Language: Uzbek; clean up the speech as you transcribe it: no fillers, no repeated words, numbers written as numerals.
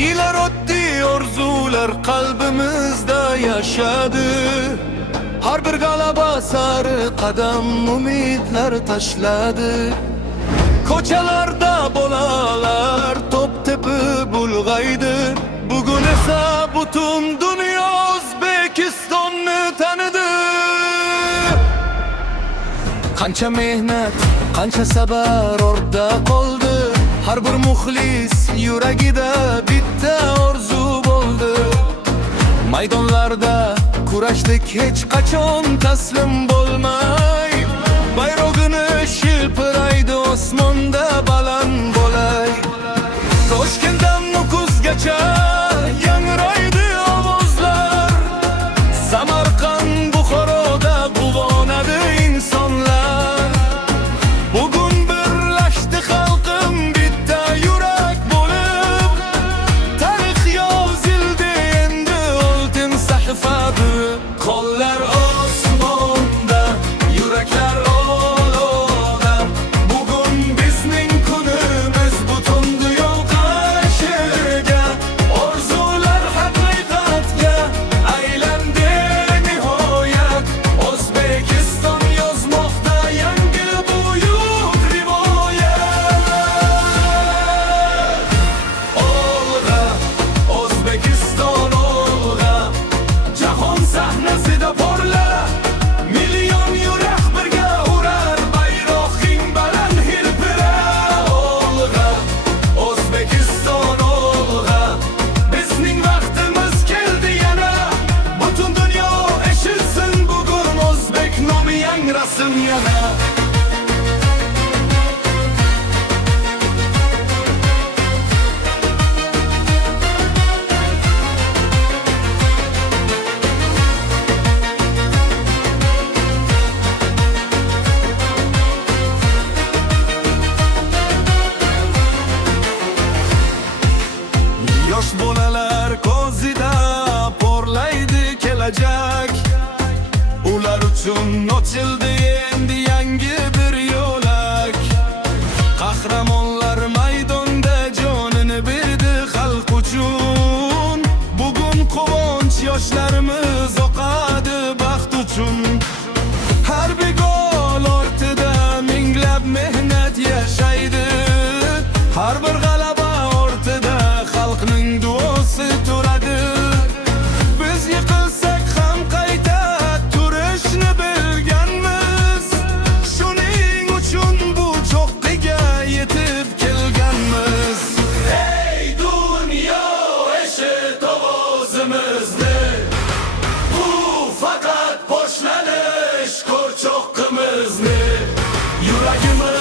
Yillar o'tdi, orzular qalbimizda yashadi. Har bir g'alaba sari qadam umidlar tashladi. Ko'chalarda bolalar top tepib ulg'aydi. Bugun esa butun dunyo O'zbekistonni tanidi. Qancha mehnat, qancha sabr ortda qoldi. Har bir muxlis yuragida bitta orzu bo'ldi. Maydonlarda kurashdik, hech qachon taslim bo'lmay. Bayrog'ini shilpiraydi osmonda baland bo'lay. Toshkentdan Nukusgacha yangraydi ovozlar. Samarqand, Buxoroda quvonadi insonlar. Bugun birlashdi xalqim bitta yurak bo'lib. Tarix yozildi endi oltin sahifada. Qo'llar osmonda, yuraklar olovda. Bugun bizning kunimiz, butun dunyo qarshiga. Orzular haqiqatga aylandi nihoyat. O'zbekiston yozmoqda yangi buyuk rivoyat. Olg'a, O'zbekiston olg'a, jahon sahnasida porla. Million yurak birga urar, bayrog'ing baland hilpira. Olg'a, O'zbekiston olg'a, bizning vaqtimiz keldi yana. Butun dunyo eshitsin bugun, o'zbek nomi yangrasin yana. Yosh bolalar ko'zida porlaydi kelajak. Ular uchun ochildi endi yangi bir yo'lak. Qahramonlar maydonda jonini berdi xalq uchun. Bugun quvonch yoshlarimiz oqadi baxt uchun. Har bir gol ortida minglab mehnat yashaydi. Har bir g'alaba ortida xalqning duosi turadi. Biz yiqilsak ham qayta turishni bilganmiz. Shuning uchun bu cho'qqiga yetib kelganmiz. Ey dunyo, eshit ovozimizni. Bu faqat boshlanish, ko'r cho'qqimizni. Yuragimiz